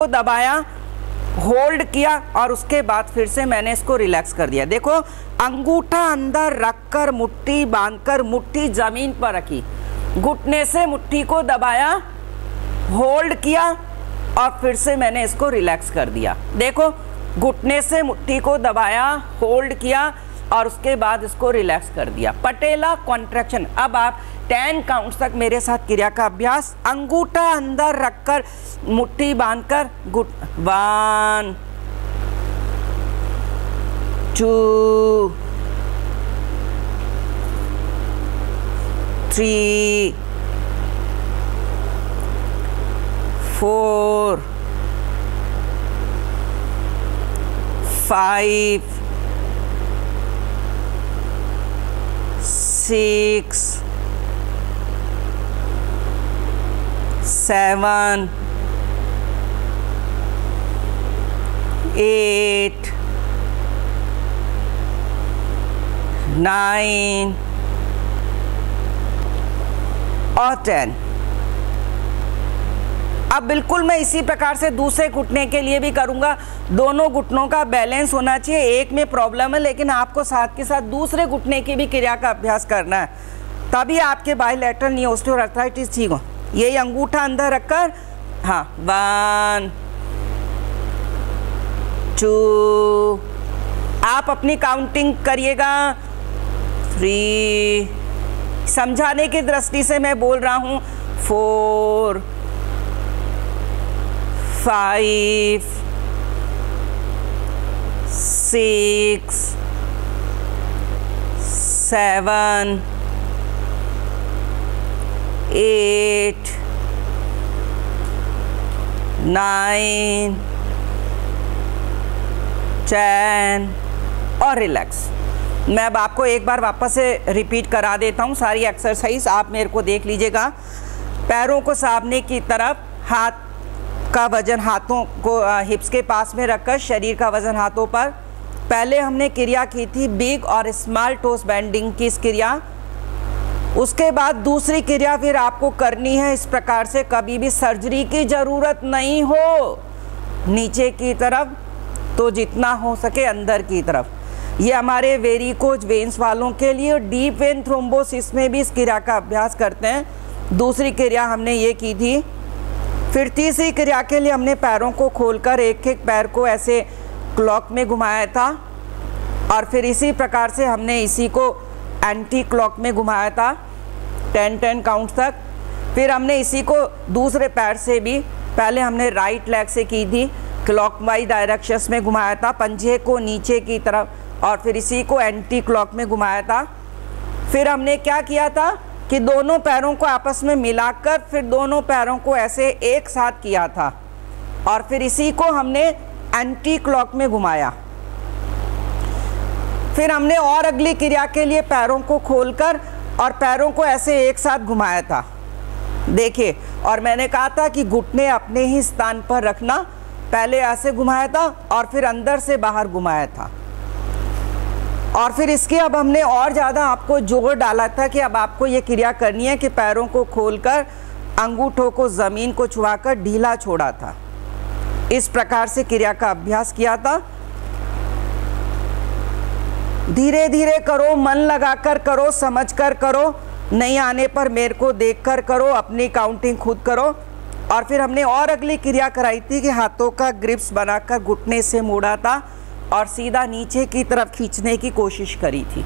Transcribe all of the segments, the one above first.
को दबाया, होल्ड किया और उसके बाद फिर से मैंने इसको रिलैक्स कर दिया। देखो, अंगूठा अंदर रखकर मुट्ठी बांधकर मुट्ठी जमीन पर रखी, घुटने से मुट्ठी को दबाया, होल्ड किया और फिर से मैंने इसको रिलैक्स कर दिया। देखो, घुटने से मुट्ठी को दबाया, होल्ड किया और उसके बाद इसको रिलैक्स कर दिया। पटेला कॉन्ट्रैक्शन। अब आप 10 काउंट्स तक मेरे साथ क्रिया का अभ्यास। अंगूठा अंदर रखकर मुट्ठी बांधकर 1 2 3 4 5 6 7 8 9 और 10। अब बिल्कुल मैं इसी प्रकार से दूसरे घुटने के लिए भी करूंगा। दोनों घुटनों का बैलेंस होना चाहिए। एक में प्रॉब्लम है लेकिन आपको साथ के साथ दूसरे घुटने की भी क्रिया का अभ्यास करना है, तभी आपके बायलैटरल नी ऑस्टियोआर्थराइटिस ठीक हो। यही अंगूठा अंदर रखकर, हाँ, 1 2, आप अपनी काउंटिंग करिएगा, 3, समझाने की दृष्टि से मैं बोल रहा हूँ, 4 5 6 7 8 9 10 और रिलैक्स। मैं अब आपको एक बार वापस से रिपीट करा देता हूँ सारी एक्सरसाइज, आप मेरे को देख लीजिएगा। पैरों को सामने की तरफ, हाथ का वजन हाथों को हिप्स के पास में रखकर, शरीर का वजन हाथों पर। पहले हमने क्रिया की थी बिग और स्मॉल टोस बेंडिंग की इस क्रिया। उसके बाद दूसरी क्रिया फिर आपको करनी है इस प्रकार से, कभी भी सर्जरी की ज़रूरत नहीं हो, नीचे की तरफ तो जितना हो सके अंदर की तरफ। ये हमारे वेरिकोज वेन्स वालों के लिए, डीप वेन थ्रोम्बोसिस में भी इस क्रिया का अभ्यास करते हैं। दूसरी क्रिया हमने ये की थी। फिर तीसरी क्रिया के लिए हमने पैरों को खोलकर एक एक पैर को ऐसे क्लॉक में घुमाया था और फिर इसी प्रकार से हमने इसी को एंटी क्लॉक में घुमाया था 10 काउंट तक। फिर हमने इसी को दूसरे पैर से भी, पहले हमने राइट लेग से की थी, क्लॉकवाइज डायरेक्शंस में घुमाया था, पंजे को नीचे की तरफ, और फिर इसी को एंटी क्लॉक में घुमाया था। फिर हमने क्या किया था कि दोनों पैरों को आपस में मिलाकर फिर दोनों पैरों को ऐसे एक साथ किया था और फिर इसी को हमने एंटी क्लॉक में घुमाया। फिर हमने और अगली क्रिया के लिए पैरों को खोलकर और पैरों को ऐसे एक साथ घुमाया था, देखिए। और मैंने कहा था कि घुटने अपने ही स्थान पर रखना, पहले ऐसे घुमाया था और फिर अंदर से बाहर घुमाया था। और फिर इसके अब हमने और ज़्यादा आपको जोर डाला था कि अब आपको ये क्रिया करनी है कि पैरों को खोलकर अंगूठों को ज़मीन को छुआकर ढीला छोड़ा था। इस प्रकार से क्रिया का अभ्यास किया था। धीरे धीरे करो, मन लगाकर करो, समझकर करो, नहीं आने पर मेरे को देखकर करो, अपनी काउंटिंग खुद करो। और फिर हमने और अगली क्रिया कराई थी कि हाथों का ग्रिप्स बनाकर घुटने से मोड़ा था और सीधा नीचे की तरफ खींचने की कोशिश करी थी।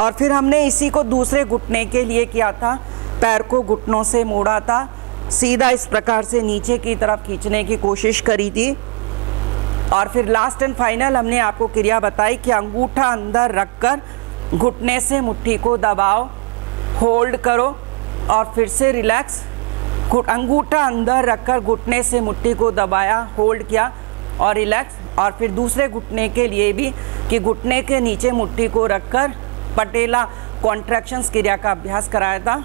और फिर हमने इसी को दूसरे घुटने के लिए किया था, पैर को घुटनों से मोड़ा था, सीधा इस प्रकार से नीचे की तरफ खींचने की कोशिश करी थी। और फिर लास्ट एंड फाइनल हमने आपको क्रिया बताई कि अंगूठा अंदर रखकर घुटने से मुट्ठी को दबाओ, होल्ड करो और फिर से रिलैक्स। अंगूठा अंदर रखकर घुटने से मुट्ठी को दबाया, होल्ड किया और रिलैक्स। और फिर दूसरे घुटने के लिए भी कि घुटने के नीचे मुट्ठी को रखकर पटेला कॉन्ट्रैक्शंस क्रिया का अभ्यास कराया था।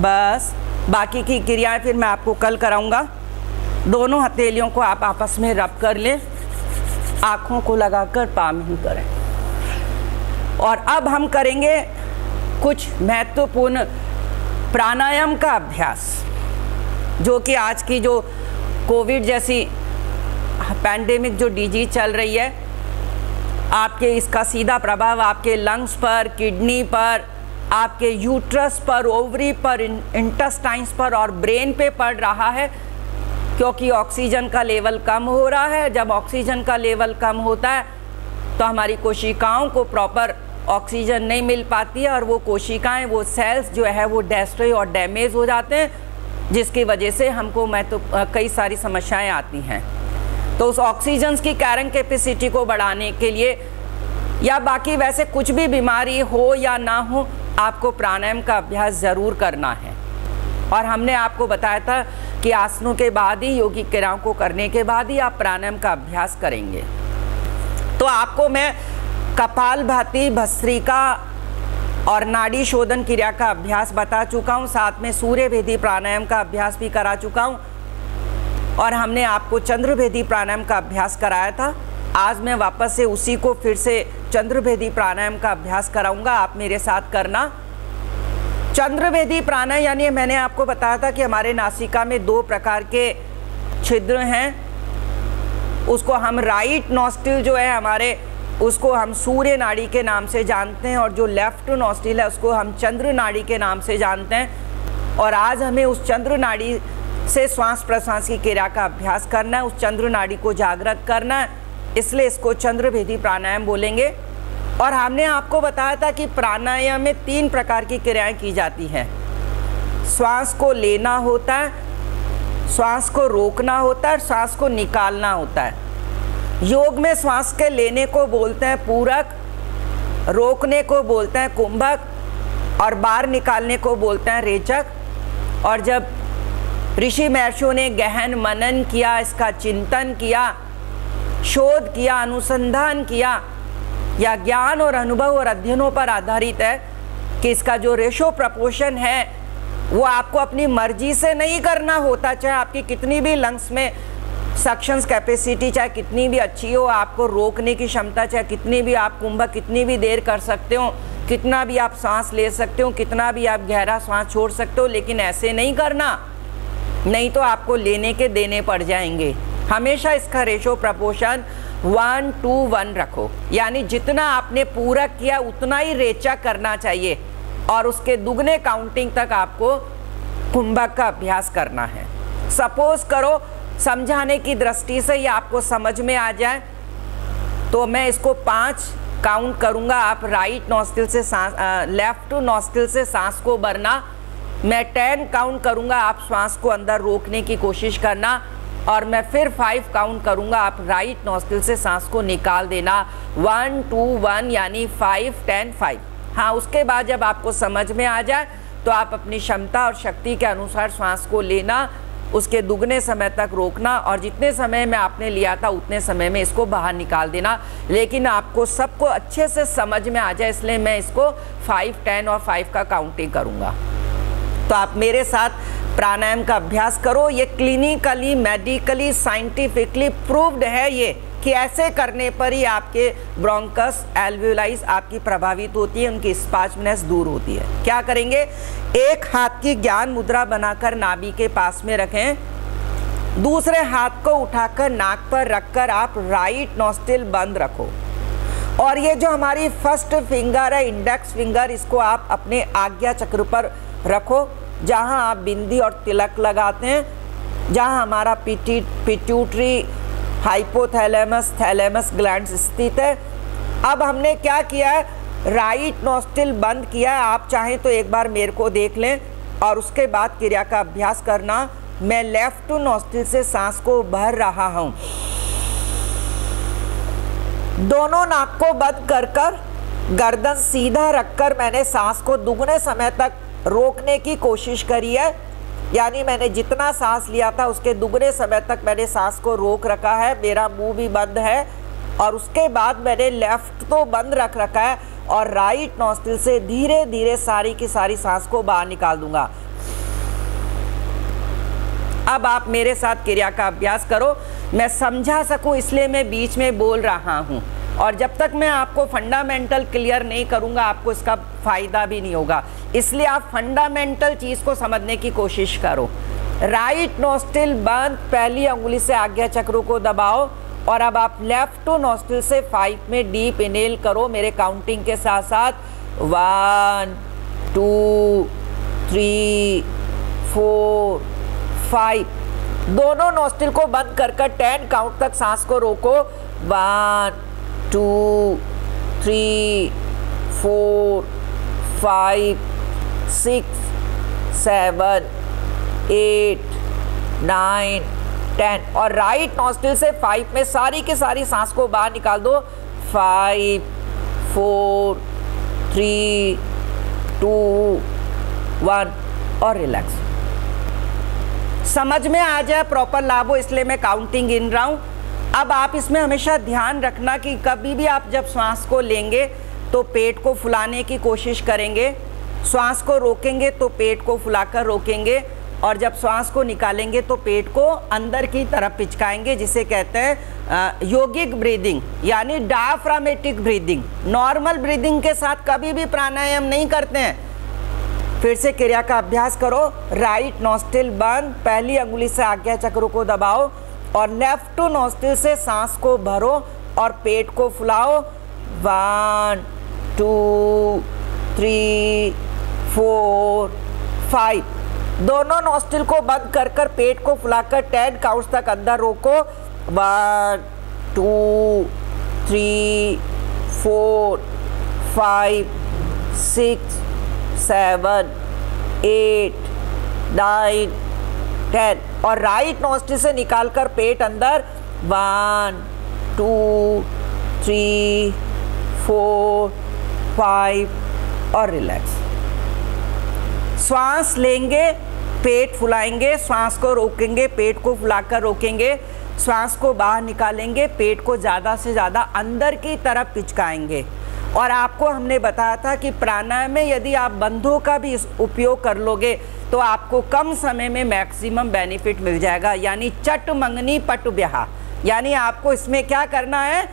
बस बाकी की क्रियाएं फिर मैं आपको कल कराऊंगा। दोनों हथेलियों को आप आपस में रब कर लें, आँखों को लगाकर पामिंग करें। और अब हम करेंगे कुछ महत्वपूर्ण प्राणायाम का अभ्यास, जो कि आज की जो कोविड जैसी पैंडेमिक जो डिजीज चल रही है, आपके इसका सीधा प्रभाव आपके लंग्स पर, किडनी पर, आपके यूट्रस पर, ओवरी पर, इंटेस्टाइन्स पर और ब्रेन पे पड़ रहा है, क्योंकि ऑक्सीजन का लेवल कम हो रहा है। जब ऑक्सीजन का लेवल कम होता है तो हमारी कोशिकाओं को प्रॉपर ऑक्सीजन नहीं मिल पाती है और वो कोशिकाएं, वो सेल्स जो है वो डिस्ट्रॉय और डैमेज हो जाते हैं, जिसकी वजह से हमको कई सारी समस्याएं आती हैं। तो उस ऑक्सीजन की कैरिंग कैपेसिटी को बढ़ाने के लिए या बाकी वैसे कुछ भी बीमारी हो या ना हो, आपको प्राणायाम का अभ्यास ज़रूर करना है। और हमने आपको बताया था कि आसनों के बाद ही, योगिक क्रियाओं को करने के बाद ही आप प्राणायाम का अभ्यास करेंगे। तो आपको मैं कपालभाति, भस्त्रिका और नाड़ी शोधन क्रिया का अभ्यास बता चुका हूँ, साथ में सूर्यभेदी प्राणायाम का अभ्यास भी करा चुका हूँ और हमने आपको चंद्रभेदी प्राणायाम का अभ्यास कराया था। आज मैं वापस से उसी को फिर से चंद्रभेदी प्राणायाम का अभ्यास कराऊंगा, आप मेरे साथ करना। चंद्रभेदी प्राणायाम यानी मैंने आपको बताया था कि हमारे नासिका में 2 प्रकार के छिद्र हैं, उसको हम राइट नॉस्ट्रिल जो है हमारे, उसको हम सूर्य नाड़ी के नाम से जानते हैं और जो लेफ्ट नॉस्ट्रिल है उसको हम चंद्र नाड़ी के नाम से जानते हैं। और आज हमें उस चंद्र नाड़ी से श्वास प्रश्वास की क्रिया का अभ्यास करना है, उस चंद्र नाड़ी को जागृत करना है, इसलिए इसको चंद्रभेदी प्राणायाम बोलेंगे। और हमने आपको बताया था कि प्राणायाम में 3 प्रकार की क्रियाएं की जाती हैं। श्वास को लेना होता है, श्वास को रोकना होता है, श्वास को निकालना होता है। योग में श्वास के लेने को बोलते हैं पूरक, रोकने को बोलते हैं कुंभक और बाहर निकालने को बोलते हैं रेचक। और जब ऋषि महर्षियों ने गहन मनन किया, इसका चिंतन किया, शोध किया, अनुसंधान किया, या ज्ञान और अनुभव और अध्ययनों पर आधारित है कि इसका जो रेशो प्रपोर्शन है वो आपको अपनी मर्जी से नहीं करना होता। चाहे आपकी कितनी भी लंग्स में सक्शंस कैपेसिटी चाहे कितनी भी अच्छी हो, आपको रोकने की क्षमता चाहे कितनी भी, आप कुंभक कितनी भी देर कर सकते हो, कितना भी आप सांस ले सकते हो, कितना भी आप गहरा सांस छोड़ सकते हो, लेकिन ऐसे नहीं करना, नहीं तो आपको लेने के देने पड़ जाएंगे। हमेशा इसका रेशो प्रपोर्शन 1:1 रखो, यानी जितना आपने पूरक किया उतना ही रेचक करना चाहिए और उसके दुगने काउंटिंग तक आपको कुंभक का अभ्यास करना है। सपोज करो समझाने की दृष्टि से ये आपको समझ में आ जाए तो मैं इसको 5 काउंट करूंगा, आप राइट नॉस्ट्रिल से सांस, लेफ्ट नॉस्ट्रिल से सांस को भरना। मैं 10 काउंट करूंगा, आप श्वास को अंदर रोकने की कोशिश करना और मैं फिर 5 काउंट करूंगा, आप राइट नॉस्ट्रिल से सांस को निकाल देना। 1 2 1 यानी 5 10 5। हाँ, उसके बाद जब आपको समझ में आ जाए तो आप अपनी क्षमता और शक्ति के अनुसार श्वास को लेना, उसके दुगने समय तक रोकना और जितने समय में आपने लिया था उतने समय में इसको बाहर निकाल देना। लेकिन आपको सबको अच्छे से समझ में आ जाए इसलिए मैं इसको 5 10 और 5 का काउंटिंग करूँगा। तो आप मेरे साथ प्राणायाम का अभ्यास करो। ये क्लिनिकली, मेडिकली, साइंटिफिकली प्रूव्ड है ये कि ऐसे करने पर ही आपके ब्रोंकस एल्वियोलाइज आपकी प्रभावित होती है, उनकी स्पाज्मनेस दूर होती है। क्या करेंगे, एक हाथ की ज्ञान मुद्रा बनाकर नाभि के पास में रखें, दूसरे हाथ को उठाकर नाक पर रखकर आप राइट नॉस्ट्रिल बंद रखो और ये जो हमारी फर्स्ट फिंगर है, इंडेक्स फिंगर, इसको आप अपने आज्ञा चक्र पर रखो जहां आप बिंदी और तिलक लगाते हैं, जहां हमारा पिट्यूटरी, हाइपोथैलेमस, थैलेमस ग्लैंड्स स्थित है। अब हमने क्या किया है, राइट नॉस्ट्रिल बंद किया है। आप चाहें तो एक बार मेरे को देख लें और उसके बाद क्रिया का अभ्यास करना। मैं लेफ्ट नॉस्ट्रिल से सांस को भर रहा हूं, दोनों नाक को बंद कर गर्दन सीधा रखकर मैंने सांस को दुगने समय तक रोकने की कोशिश करी है, यानी मैंने जितना सांस लिया था उसके दुगने समय तक मैंने सांस को रोक रखा है, मेरा मुंह भी बंद है और उसके बाद मैंने लेफ्ट तो बंद रख रखा है और राइट नॉस्ट्रिल से धीरे धीरे सारी की सारी सांस को बाहर निकाल दूंगा। अब आप मेरे साथ क्रिया का अभ्यास करो, मैं समझा सकूं इसलिए मैं बीच में बोल रहा हूं और जब तक मैं आपको फंडामेंटल क्लियर नहीं करूंगा आपको इसका फायदा भी नहीं होगा। इसलिए आप फंडामेंटल चीज को समझने की कोशिश करो। राइट नोस्ट्रिल बंद, पहली अंगुली से आज्ञा चक्र को दबाओ और अब आप लेफ्ट नोस्ट्रिल से 5 में डीप इनहेल करो मेरे काउंटिंग के साथ साथ। 1 2 3 4 5। दोनों नोस्ट्रिल को बंद कर 10 काउंट तक सांस को रोको। 1 2 3 4 5 6 7 8 9 10 और राइट नोस्ट्रिल से 5 में सारी की सारी सांस को बाहर निकाल दो। 5 4 3 2 1 और रिलैक्स। समझ में आ जाए प्रॉपर लाभ हो, इसलिए मैं काउंटिंग गिन रहा हूं। अब आप इसमें हमेशा ध्यान रखना कि कभी भी आप जब श्वास को लेंगे तो पेट को फुलाने की कोशिश करेंगे, श्वास को रोकेंगे तो पेट को फुलाकर रोकेंगे, और जब श्वास को निकालेंगे तो पेट को अंदर की तरफ पिचकाएंगे, जिसे कहते हैं योगिक ब्रीदिंग यानी डायफ्रामेटिक ब्रीदिंग। नॉर्मल ब्रीदिंग के साथ कभी भी प्राणायाम नहीं करते हैं। फिर से क्रिया का अभ्यास करो। राइट नोस्ट्रिल बंद, पहली अंगुली से आज्ञा चक्र को दबाओ और लेफ्ट नोस्ट्रिल से सांस को भरो और पेट को फुलाओ। 1 2 3 4 5। दोनों नोस्ट्रिल को बंद कर पेट को फुलाकर 10 काउंट्स तक अंदर रोको। 1 2 3 4 5 6 7 8 9 10 और राइट नोस्ट्रिल से निकालकर पेट अंदर। 1 2 3 4 5 और रिलैक्स। श्वास लेंगे, पेट फुलाएंगे, श्वास को रोकेंगे, पेट को फुलाकर रोकेंगे, श्वास को बाहर निकालेंगे, पेट को ज़्यादा से ज़्यादा अंदर की तरफ पिचकाएंगे। और आपको हमने बताया था कि प्राणायाम में यदि आप बंधों का भी उपयोग कर लोगे तो आपको कम समय में मैक्सिमम बेनिफिट मिल जाएगा, यानी चट मंगनी पट ब्याह। यानी आपको इसमें क्या करना है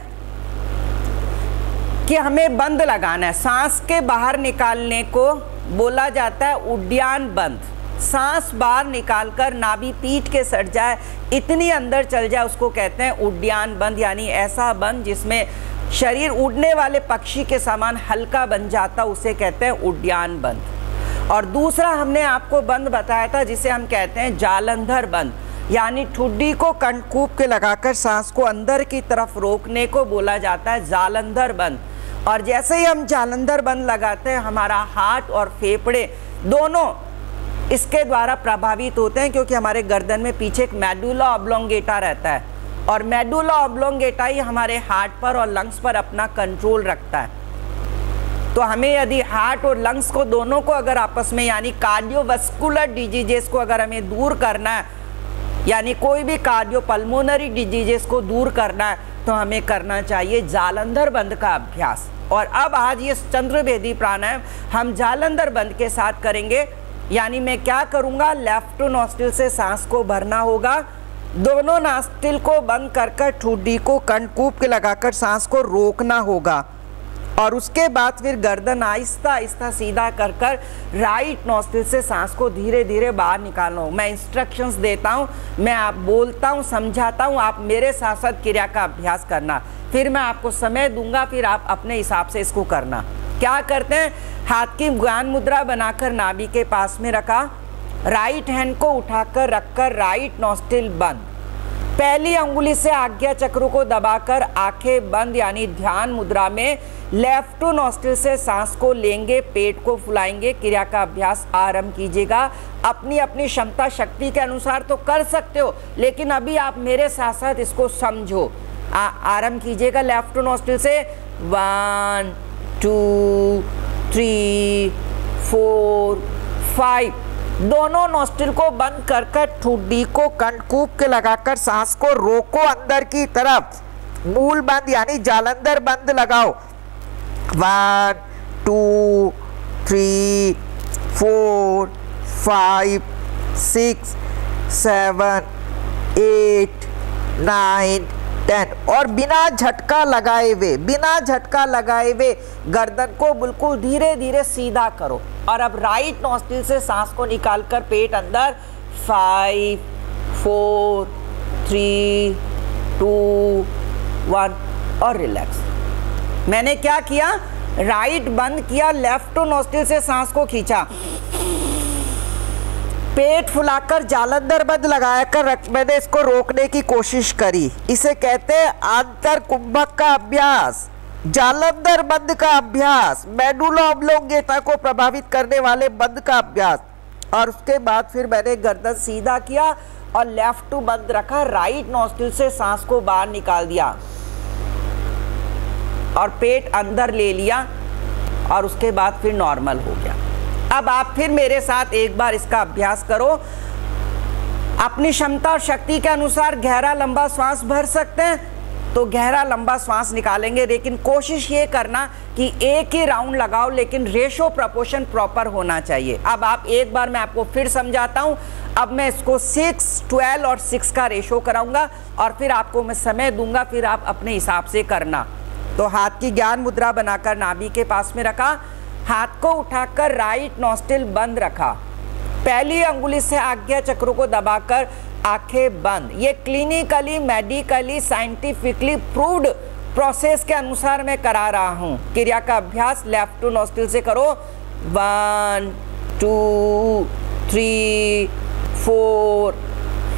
कि हमें बंद लगाना है। सांस के बाहर निकालने को बोला जाता है उड्डयन बंद। सांस बाहर निकालकर नाभि पीठ के सट जाए, इतनी अंदर चल जाए, उसको कहते हैं उड्डयन बंद, यानी ऐसा बंद जिसमें शरीर उड़ने वाले पक्षी के समान हल्का बन जाता, उसे कहते हैं उड्डयन बंद। और दूसरा हमने आपको बंद बताया था जिसे हम कहते हैं जालंधर बंद, यानी ठुड्डी को कंठकूप के लगाकर सांस को अंदर की तरफ रोकने को बोला जाता है जालंधर बंद। और जैसे ही हम जालंधर बंद लगाते हैं हमारा हार्ट और फेफड़े दोनों इसके द्वारा प्रभावित होते हैं, क्योंकि हमारे गर्दन में पीछे एक मेडुला ऑब्लोंगेटा रहता है और मेडुला ऑब्लोंगेटा ही हमारे हार्ट पर और लंग्स पर अपना कंट्रोल रखता है। तो हमें यदि हार्ट और लंग्स को दोनों को अगर आपस में यानी कार्डियोवास्कुलर डिजीजेस को अगर हमें दूर करना है, यानी कोई भी कार्डियो पल्मोनरी डिजीजेस को दूर करना है, तो हमें करना चाहिए जालंधर बंद का अभ्यास। और अब आज ये चंद्रभेदी प्राणायाम हम जालंधर बंद के साथ करेंगे। यानी मैं क्या करूँगा, लेफ्ट नोस्ट्रिल से सांस को भरना होगा, दोनों नोस्ट्रिल को बंद कर ठुड्डी को कंठकूप के लगाकर सांस को रोकना होगा, और उसके बाद फिर गर्दन आहिस्ता आहिस्ता सीधा कर राइट नोस्ट्रिल से सांस को धीरे धीरे बाहर निकालना हो। मैं इंस्ट्रक्शंस देता हूँ, मैं आप बोलता हूँ, समझाता हूँ, आप मेरे साथ साथ क्रिया का अभ्यास करना, फिर मैं आपको समय दूंगा, फिर आप अपने हिसाब से इसको करना। क्या करते हैं, हाथ की ज्ञान मुद्रा बनाकर नाभि के पास में रखा, राइट हैंड को उठाकर रखकर राइट नोस्ट्रिल बंद, पहली अंगुली से आज्ञा चक्र को दबाकर आंखें बंद यानी ध्यान मुद्रा में लेफ्ट नोस्ट्रिल से सांस को लेंगे, पेट को फुलाएंगे। क्रिया का अभ्यास आरंभ कीजिएगा। अपनी अपनी क्षमता शक्ति के अनुसार तो कर सकते हो, लेकिन अभी आप मेरे साथ साथ इसको समझो। आरंभ कीजिएगा लेफ्ट नोस्ट्रिल से। 1 2 3 4 5। दोनों नोस्ट्रिल को बंद कर ठुड्डी को कंठकूप के लगाकर सांस को रोको अंदर की तरफ, मूल बंद यानी जालंधर बंद लगाओ। 1 2 3 4 5 6 7 8 9 10 और बिना झटका लगाए हुए गर्दन को बिल्कुल धीरे धीरे सीधा करो। और अब राइट नोस्ट्रिल से सांस को निकालकर पेट अंदर 5 4 3 2 1 और रिलैक्स। मैंने क्या किया, राइट बंद किया, लेफ्ट नोस्ट्रिल से सांस को खींचा, पेट फुलाकर जालंधर बंद लगाकर मैंने इसको रोकने की कोशिश करी। इसे कहते हैं आंतर कुंभक का अभ्यास, जालंधर बंद का अभ्यास, मेडुला ऑब्लोंगेटा को प्रभावित करने वाले बंद का अभ्यास। और उसके बाद फिर मैंने गर्दन सीधा किया और लेफ्ट बंद रखा, राइट नोस्ट्रिल से सांस को बाहर निकाल दिया और पेट अंदर ले लिया और उसके बाद फिर नॉर्मल हो गया। अब आप फिर मेरे साथ एक बार इसका अभ्यास करो। अपनी क्षमता और शक्ति के अनुसार गहरा लंबा श्वास भर सकते हैं तो गहरा लंबा श्वास निकालेंगे, लेकिन कोशिश ये करना कि एक ही राउंड लगाओ, लेकिन रेशो प्रोपोर्शन प्रॉपर होना चाहिए। अब आप एक बार मैं आपको फिर समझाता हूँ। अब मैं इसको 6, 12 और 6 का रेशो कराऊंगा और फिर आपको मैं समय दूंगा, फिर आप अपने हिसाब से करना। तो हाथ की ज्ञान मुद्रा बनाकर नाभि के पास में रखा, हाथ को उठाकर राइट नोस्ट्रिल बंद रखा, पहली अंगुली से आज्ञा चक्रों को दबाकर आंखें बंद। ये clinically, medically, scientifically proved process के अनुसार मैं करा रहा हूँ। क्रिया का अभ्यास लेफ्ट नोस्ट्रिल से करो। 1 2 3 4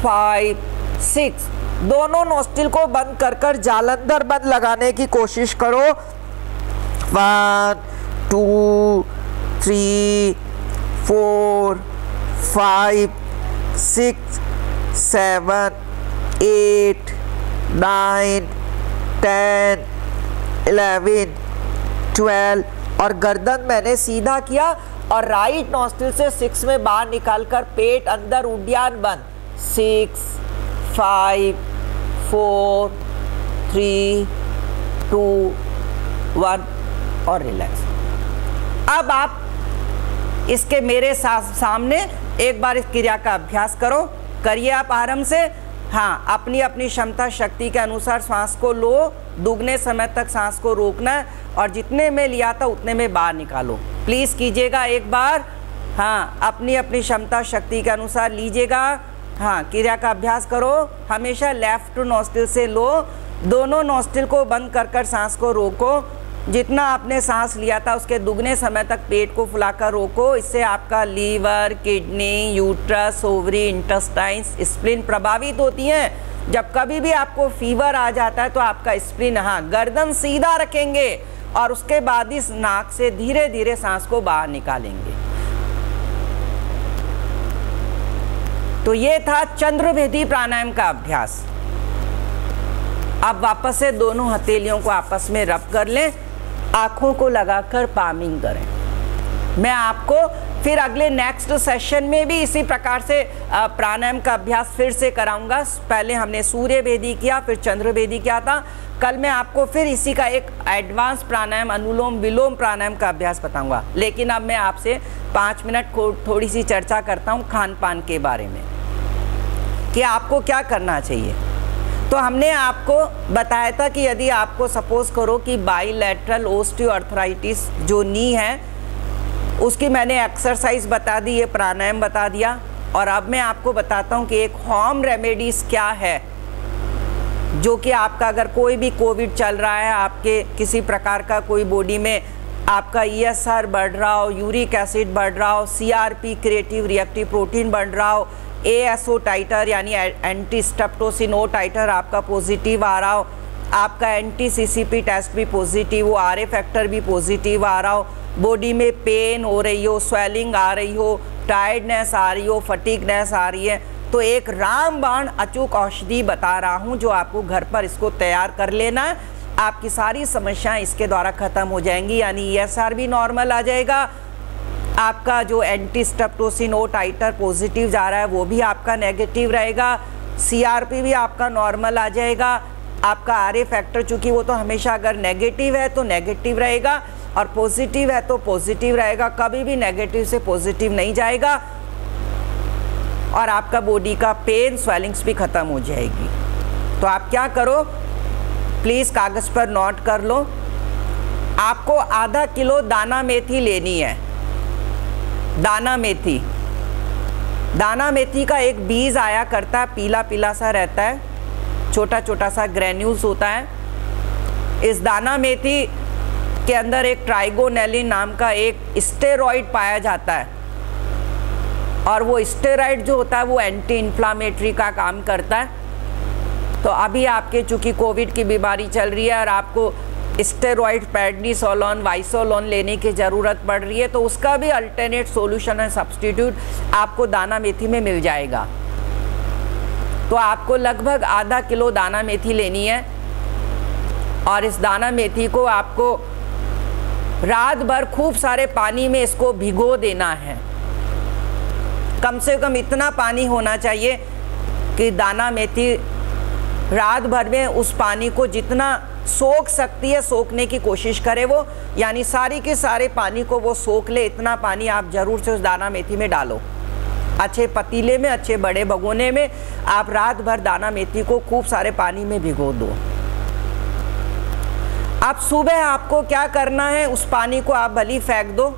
5 6, दोनों नोस्ट्रिल को बंद कर जालंधर बंद लगाने की कोशिश करो। 1 2 3 4 5 6 7 8 9 10 11 12 और गर्दन मैंने सीधा किया और राइट नोस्ट्रिल से 6 में बाहर निकालकर पेट अंदर, उड्डयन बंद। 6 5 4 3 2 1 और रिलैक्स। अब आप इसके मेरे सामने एक बार इस क्रिया का अभ्यास करो, करिए आप आराम से। हाँ, अपनी अपनी क्षमता शक्ति के अनुसार सांस को लो, दुगने समय तक सांस को रोकना है और जितने में लिया था उतने में बाहर निकालो। प्लीज़ कीजिएगा एक बार। हाँ, अपनी अपनी क्षमता शक्ति के अनुसार लीजिएगा। हाँ, क्रिया का अभ्यास करो। हमेशा लेफ्ट नोस्ट्रिल से लो, दोनों नोस्ट्रिल को बंद कर सांस को रोको। जितना आपने सांस लिया था उसके दुगने समय तक पेट को फुलाकर रोको। इससे आपका liver, kidney, uterus, ovary, intestines, spleen प्रभावित होती हैं। जब कभी भी आपको फीवर आ जाता है तो आपका स्प्लीन, हाँ, गर्दन सीधा रखेंगे और उसके बाद इस नाक से धीरे धीरे सांस को बाहर निकालेंगे। तो ये था चंद्रभेदी प्राणायाम का अभ्यास। अब वापस से दोनों हथेलियों को आपस में रब कर लें, आंखों को लगाकर पामिंग करें। मैं आपको फिर अगले नेक्स्ट सेशन में भी इसी प्रकार से प्राणायाम का अभ्यास फिर से कराऊंगा। पहले हमने सूर्य भेदी किया, फिर चंद्र भेदी किया था। कल मैं आपको फिर इसी का एक एडवांस प्राणायाम, अनुलोम विलोम प्राणायाम का अभ्यास बताऊंगा। लेकिन अब मैं आपसे 5 मिनट को थोड़ी सी चर्चा करता हूं खान पान के बारे में कि आपको क्या करना चाहिए। तो हमने आपको बताया था कि यदि आपको सपोज करो कि बाइलैटरल ओस्टियोआर्थराइटिस जो नी है उसकी मैंने एक्सरसाइज बता दी, ये प्राणायाम बता दिया। और अब मैं आपको बताता हूँ कि एक होम रेमेडीज क्या है, जो कि आपका अगर कोई भी कोविड चल रहा है, आपके किसी प्रकार का कोई बॉडी में आपका ESR बढ़ रहा हो, यूरिक एसिड बढ़ रहा हो, CRP क्रिएटिव रिएक्टिव प्रोटीन बढ़ रहा हो, ASO टाइटर यानी एंटी स्टेप्टोसिन O टाइटर आपका पॉजिटिव आ रहा हो, आपका एंटी CCP टेस्ट भी पॉजिटिव हो, RA फैक्टर भी पॉजिटिव आ रहा हो, बॉडी में पेन हो रही हो, स्वेलिंग आ रही हो, टायर्डनेस आ रही हो, फटीगनेस आ रही है, तो एक रामबाण अचूक औषधि बता रहा हूँ जो आपको घर पर इसको तैयार कर लेना है। आपकी सारी समस्याएं इसके द्वारा ख़त्म हो जाएंगी, यानी ESR भी नॉर्मल आ जाएगा, आपका जो एंटी स्टेप्टोसिन O टाइटर पॉजिटिव जा रहा है वो भी आपका नेगेटिव रहेगा, CRP भी आपका नॉर्मल आ जाएगा, आपका RA फैक्टर चूँकि वो तो हमेशा अगर नेगेटिव है तो नेगेटिव रहेगा और पॉजिटिव है तो पॉजिटिव रहेगा, कभी भी नेगेटिव से पॉजिटिव नहीं जाएगा और आपका बॉडी का पेन स्वेलिंग्स भी ख़त्म हो जाएगी। तो आप क्या करो, प्लीज़ कागज़ पर नोट कर लो। आपको आधा किलो दाना मेथी लेनी है, दाना मेथी दाना मेथी का एक बीज आया करता है, पीला पीला सा रहता है, छोटा छोटा सा ग्रेन्यूल्स होता है। इस दाना मेथी के अंदर एक ट्राइगोनेलिन नाम का एक स्टेरॉइड पाया जाता है, और वो स्टेरॉइड जो होता है वो एंटी इन्फ्लामेटरी का काम करता है। तो अभी आपके चूँकि कोविड की बीमारी चल रही है और आपको स्टेरॉइड प्रेडनिसोलोन वाइसोलोन लेने की ज़रूरत पड़ रही है, तो उसका भी अल्टरनेट सॉल्यूशन है, सब्स्टिट्यूट आपको दाना मेथी में मिल जाएगा। तो आपको लगभग आधा किलो दाना मेथी लेनी है, और इस दाना मेथी को आपको रात भर खूब सारे पानी में इसको भिगो देना है। कम से कम इतना पानी होना चाहिए कि दाना मेथी रात भर में उस पानी को जितना सोख सकती है सोखने की कोशिश करे वो, यानी सारी के सारे पानी को वो सोख ले। इतना पानी आप ज़रूर से उस दाना मेथी में डालो। अच्छे पतीले में, अच्छे बड़े भगोने में आप रात भर दाना मेथी को खूब सारे पानी में भिगो दो। अब सुबह आपको क्या करना है, उस पानी को आप भली फेंक दो,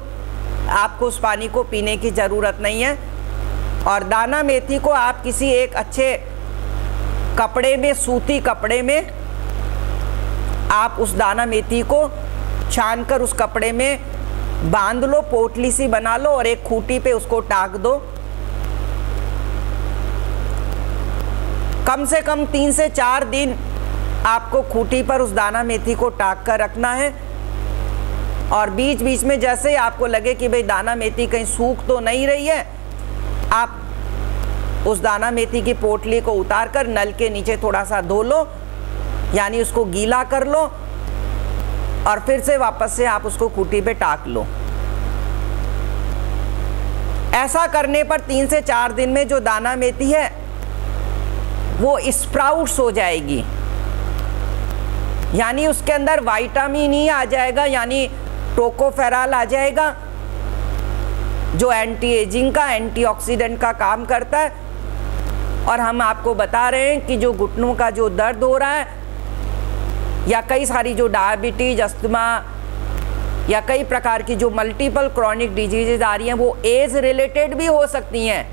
आपको उस पानी को पीने की ज़रूरत नहीं है। और दाना मेथी को आप किसी एक अच्छे कपड़े में, सूती कपड़े में आप उस दाना मेथी को छान कर उस कपड़े में बांध लो, पोटली सी बना लो और एक खूंटी पे उसको टाक दो। कम से कम 3 से 4 दिन आपको खूंटी पर उस दाना मेथी को टाक कर रखना है। और बीच बीच में जैसे आपको लगे कि भाई दाना मेथी कहीं सूख तो नहीं रही है, आप उस दाना मेथी की पोटली को उतार कर नल के नीचे थोड़ा सा धो लो, यानी उसको गीला कर लो, और फिर से वापस से आप उसको खूंटी पे टाक लो। ऐसा करने पर 3 से 4 दिन में जो दाना मेथी है वो स्प्राउट्स हो जाएगी, यानी उसके अंदर विटामिन ई आ जाएगा, यानी टोकोफेरॉल आ जाएगा, जो एंटी एजिंग का, एंटीऑक्सीडेंट का काम करता है। और हम आपको बता रहे हैं कि जो घुटनों का जो दर्द हो रहा है, या कई सारी जो डायबिटीज, अस्थमा, या कई प्रकार की जो मल्टीपल क्रॉनिक डिजीजेज आ रही हैं, वो एज रिलेटेड भी हो सकती हैं।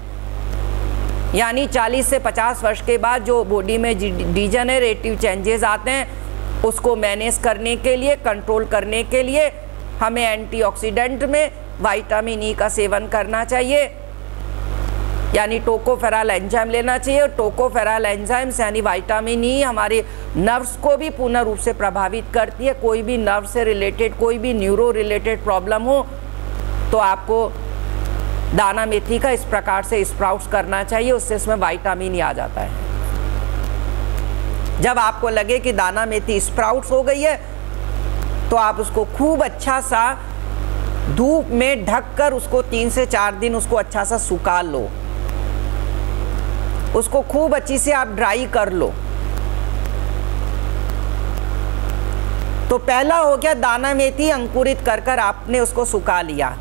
यानी 40 से 50 वर्ष के बाद जो बॉडी में डिजेनरेटिव चेंजेस आते हैं, उसको मैनेज करने के लिए, कंट्रोल करने के लिए हमें एंटीऑक्सीडेंट में विटामिन ई का सेवन करना चाहिए, यानी टोकोफेरॉल एंजाइम लेना चाहिए। और टोकोफेरॉल एंजाइम्स यानी विटामिन ई हमारे नर्व्स को भी पूर्ण रूप से प्रभावित करती है। कोई भी नर्व से रिलेटेड, कोई भी न्यूरो रिलेटेड प्रॉब्लम हो तो आपको दाना मेथी का इस प्रकार से स्प्राउट्स करना चाहिए, उससे इसमें विटामिन ई आ जाता है। जब आपको लगे कि दाना मेथी स्प्राउट्स हो गई है तो आप उसको खूब अच्छा सा धूप में ढककर उसको 3 से 4 दिन उसको अच्छा सा सुखा लो, उसको खूब अच्छी से आप ड्राई कर लो। तो पहला हो गया दाना मेथी अंकुरित कर कर आपने उसको सुखा लिया।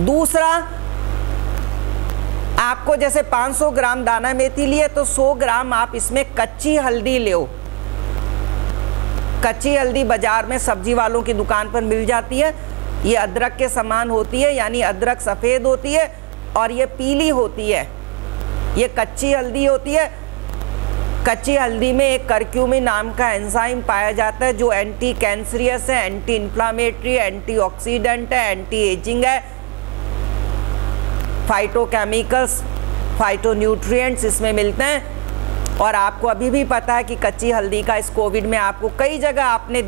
दूसरा, आपको जैसे 500 ग्राम दाना मेथी लिए तो 100 ग्राम आप इसमें कच्ची हल्दी लो। कच्ची हल्दी बाजार में सब्जी वालों की दुकान पर मिल जाती है। ये अदरक के समान होती है, यानी अदरक सफ़ेद होती है और ये पीली होती है। ये कच्ची हल्दी होती है। कच्ची हल्दी में एक करक्यूमिन नाम का एंजाइम पाया जाता है जो एंटी कैंसरियस है, एंटी इन्फ्लामेटरी, एंटीऑक्सीडेंट है, एंटी एजिंग है। फाइटोकेमिकल्स, फाइटोन्यूट्रिएंट्स इसमें मिलते हैं। और आपको अभी भी पता है कि कच्ची हल्दी का इस कोविड में आपको कई जगह आपने